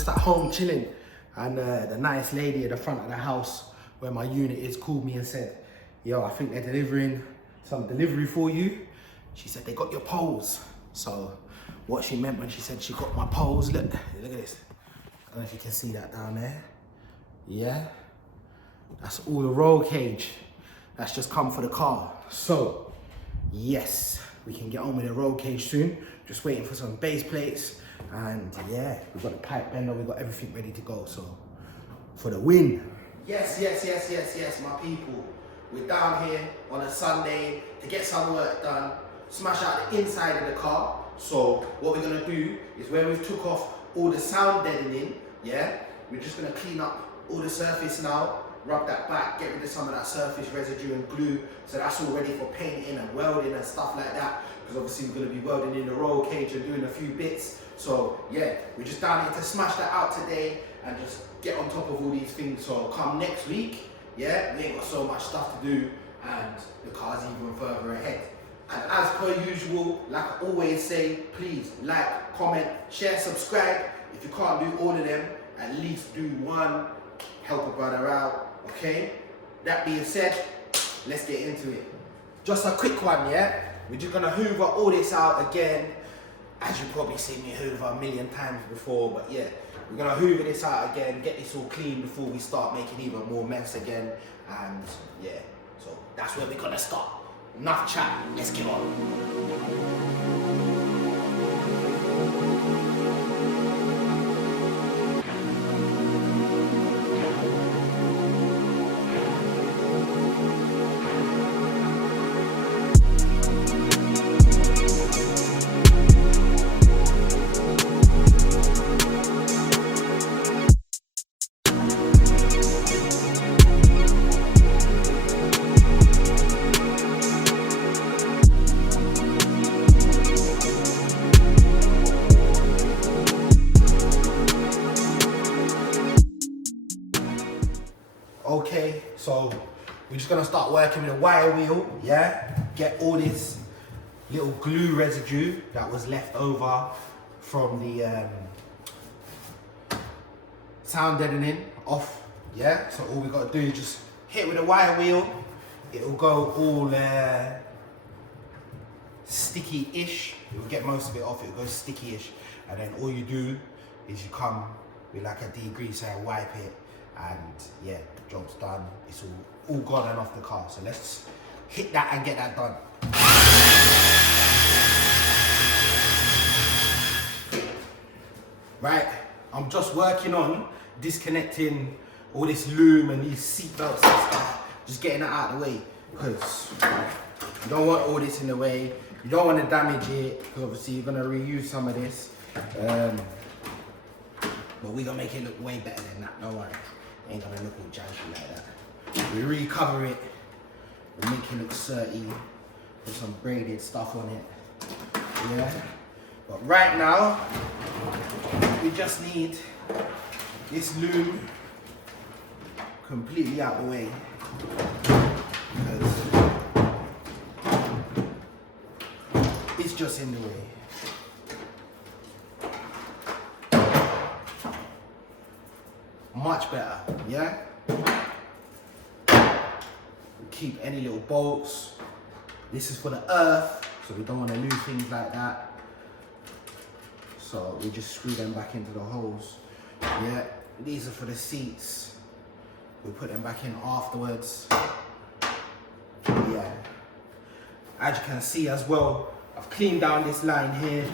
just at home chilling, and the nice lady at the front of the house where my unit is called me and said, yo, I think they're delivering some delivery for you. She said they got your poles. So what she meant when she said she got my poles, look at this. I don't know if you can see that down there. Yeah, that's all the roll cage that's just come for the car. So yes, we can get on with the roll cage soon. Just waiting for some base plates, and yeah, we've got the pipe bender, we've got everything ready to go. So for the win. Yes, my people. We're down here on a Sunday to get some work done, smash out the inside of the car. So what we're gonna do is, where we've took off all the sound deadening, yeah, we're just gonna clean up all the surface now, rub that back, get rid of some of that surface residue and glue, so that's all ready for painting and welding and stuff like that, because obviously we're gonna be welding in the roll cage and doing a few bits. So yeah, we're just down here to smash that out today and just get on top of all these things. So come next week, yeah, we ain't got so much stuff to do and the car's even further ahead. And as per usual, like I always say, please like, comment, share, subscribe. If you can't do all of them, at least do one. Help a brother out, okay? That being said, let's get into it. Just a quick one, yeah? We're just gonna hoover all this out again. As you've probably seen me hoover a million times before, but yeah, we're gonna hoover this out again, get this all clean before we start making even more mess again. And yeah, so that's where we're gonna start. Enough chat, let's get on. Okay, so we're just gonna start working with a wire wheel, yeah? Get all this little glue residue that was left over from the sound deadening off, yeah? So all we gotta do is just hit with a wire wheel. It'll go all sticky-ish. You'll get most of it off, it'll go sticky-ish. And then all you do is you come with like a degreaser and wipe it, and yeah, job's done. It's all gone and off the car. So let's hit that and get that done. Right, I'm just working on disconnecting all this loom and these seat belts and stuff. Just getting that out of the way, because you don't want all this in the way. You don't want to damage it, because obviously you're gonna reuse some of this. But we're gonna make it look way better than that, don't worry. Ain't gonna look all janky like that. We recover it, we make it look sturdy, put some braided stuff on it, yeah? But right now, we just need this loom completely out of the way, because it's just in the way. Much better, yeah? We keep any little bolts. This is for the earth, so we don't want to lose things like that. So we just screw them back into the holes. Yeah, these are for the seats. We'll put them back in afterwards. Yeah. As you can see as well, I've cleaned down this line here.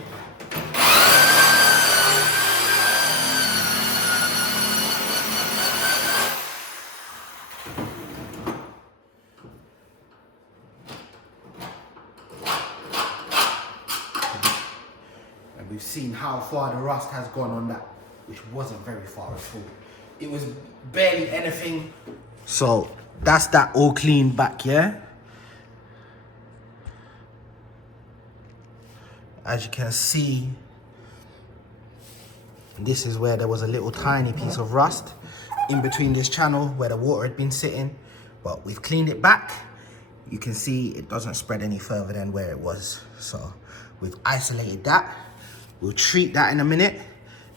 We've seen how far the rust has gone on that, which wasn't very far at all. It was barely anything. So that's that all cleaned back, yeah? As you can see, this is where there was a little tiny piece of rust in between this channel where the water had been sitting, but we've cleaned it back. You can see it doesn't spread any further than where it was. So we've isolated that. We'll treat that in a minute,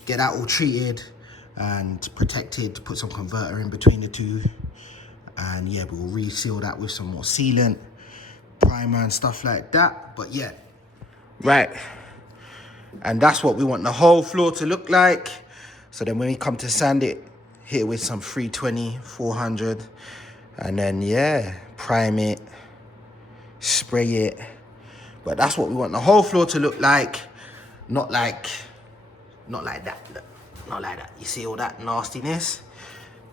get that all treated, and protected, put some converter in between the two. And yeah, we'll reseal that with some more sealant, primer and stuff like that. But yeah, right. And that's what we want the whole floor to look like. So then when we come to sand it, hit it with some 320, 400. And then yeah, prime it, spray it. But that's what we want the whole floor to look like. Not like that, look. Not like that. You see all that nastiness?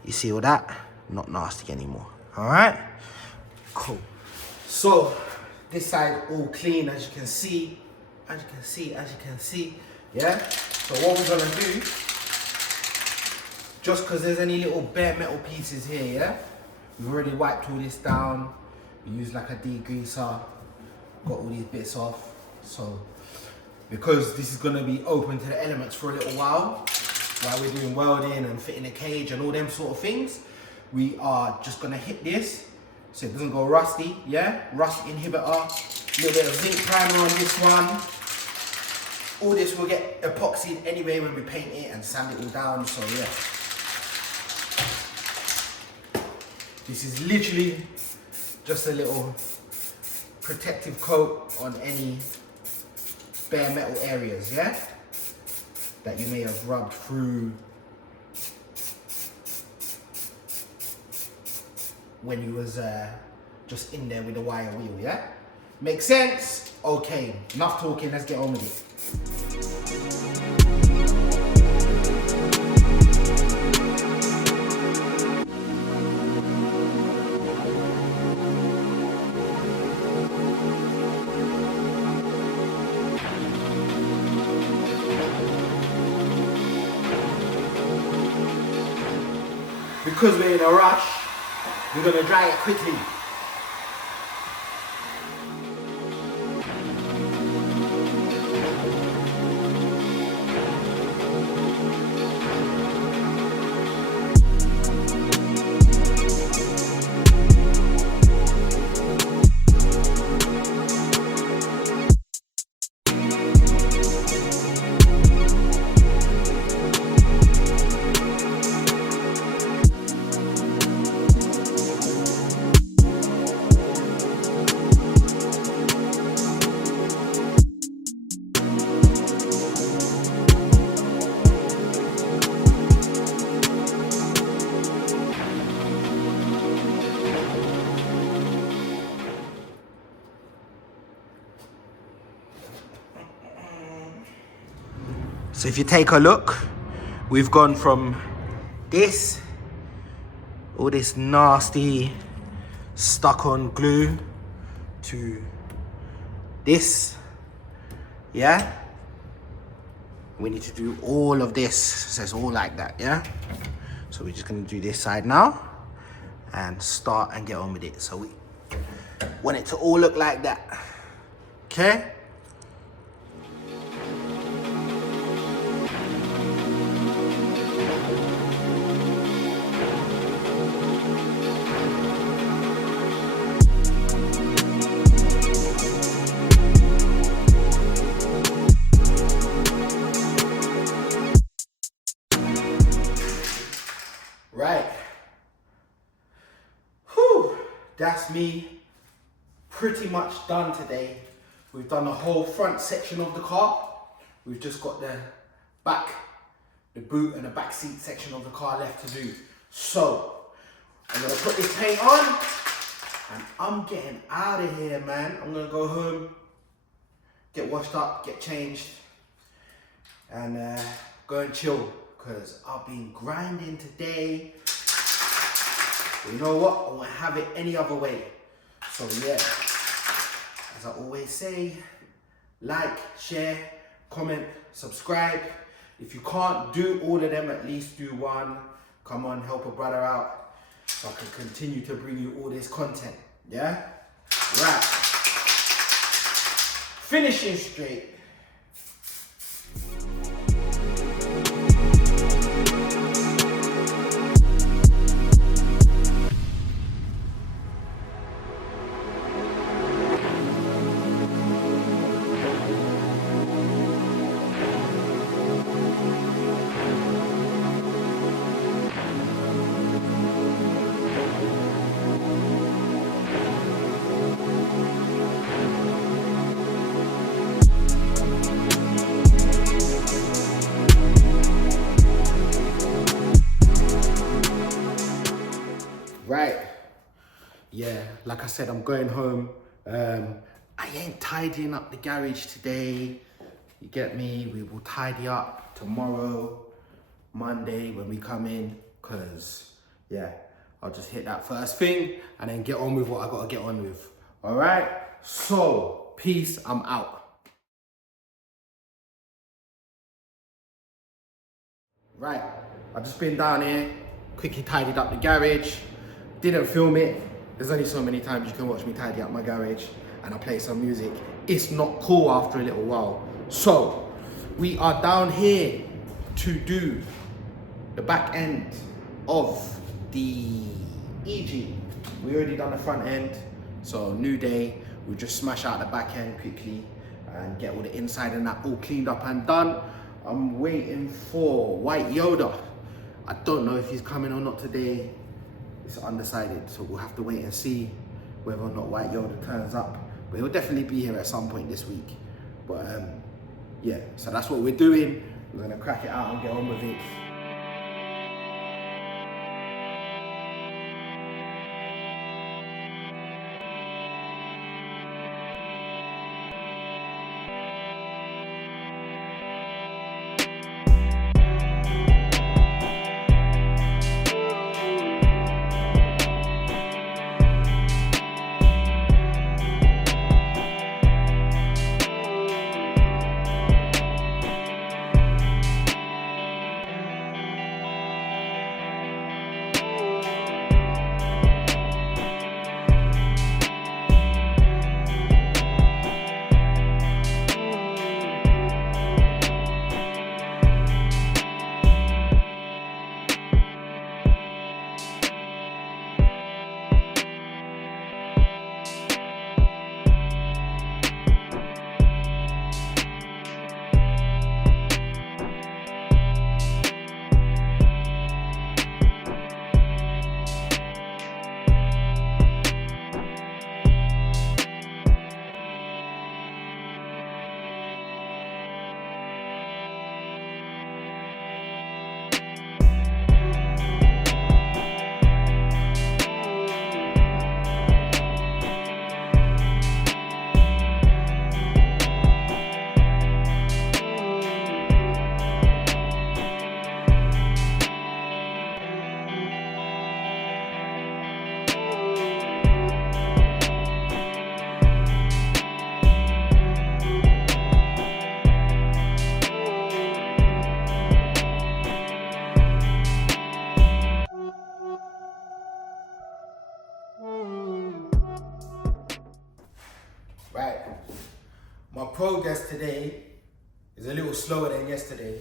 You see all that? Not nasty anymore, all right? Cool. So, this side all clean, as you can see. As you can see, yeah? So what we're gonna do, just because there's any little bare metal pieces here, yeah? We've already wiped all this down. We use like a degreaser, got all these bits off. So, because this is gonna be open to the elements for a little while we're doing welding and fitting a cage and all them sort of things, we are just gonna hit this so it doesn't go rusty, yeah? Rust inhibitor, a little bit of zinc primer on this one. All this will get epoxied anyway when we paint it and sand it all down, so yeah. This is literally just a little protective coat on any bare metal areas, yeah? That you may have rubbed through when you was just in there with the wire wheel, yeah? Make sense? Okay, enough talking, let's get on with it. Because we're in a rush, we're gonna dry it quickly. So if you take a look, we've gone from this, all this nasty stuck on glue, to this, yeah? We need to do all of this, so it's all like that, yeah? So we're just gonna do this side now and start and get on with it. So we want it to all look like that, okay? Right, whew, that's me pretty much done today. We've done the whole front section of the car. We've just got the back, the boot and the back seat section of the car left to do. So, I'm gonna put this paint on and I'm getting out of here, man. I'm gonna go home, get washed up, get changed, and go and chill. Because I've been grinding today. But you know what? I won't have it any other way. So yeah, as I always say, like, share, comment, subscribe. If you can't do all of them, at least do one. Come on, help a brother out so I can continue to bring you all this content. Yeah? Right. Finishing straight. Right. Yeah, like I said, I'm going home. I ain't tidying up the garage today. You get me? We will tidy up tomorrow, Monday when we come in, cause yeah, I'll just hit that first thing and then get on with what I gotta get on with. All right? So, peace, I'm out. Right, I've just been down here, quickly tidied up the garage, didn't film it. There's only so many times you can watch me tidy up my garage and I play some music. It's not cool after a little while. So, we are down here to do the back end of the EG. We already done the front end, so new day. We'll just smash out the back end quickly and get all the inside and that all cleaned up and done. I'm waiting for White Yoda. I don't know if he's coming or not today. It's undecided, so we'll have to wait and see whether or not White Yoda turns up. But he'll definitely be here at some point this week. But yeah, so that's what we're doing. We're gonna crack it out and get on with it. Right, my progress today is a little slower than yesterday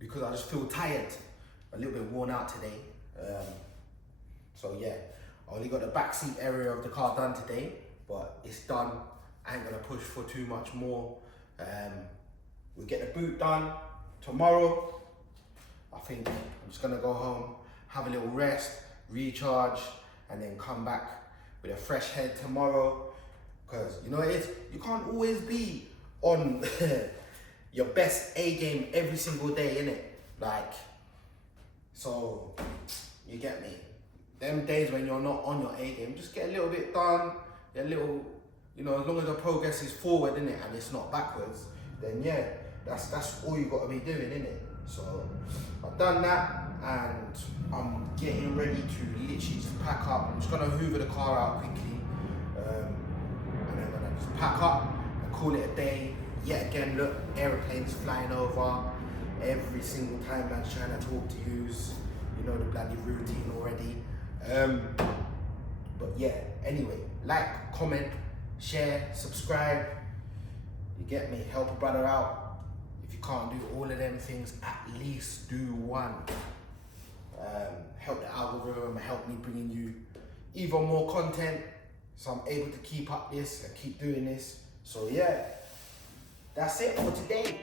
because I just feel tired, a little bit worn out today. So yeah, I only got the backseat area of the car done today, but it's done. I ain't gonna push for too much more. We'll get the boot done tomorrow. I think I'm just gonna go home, have a little rest, recharge, and then come back with a fresh head tomorrow. Because you know it is, you can't always be on your best A game every single day, innit? Like, so you get me. Them days when you're not on your A game, just get a little bit done, get a little, you know, as long as the progress is forward, innit, and it's not backwards, then yeah, that's all you gotta be doing, innit? So I've done that and I'm getting ready to literally just pack up. I'm just gonna hoover the car out quickly. And then I'm gonna just pack up and call it a day. Yet again, look, airplanes flying over. Every single time man's trying to talk to you, you know the bloody routine already. But yeah, anyway, like, comment, share, subscribe. You get me? Help a brother out. If you can't do all of them things, at least do one. Help the algorithm, help me bringing you even more content, so I'm able to keep up this and keep doing this. So yeah, that's it for today.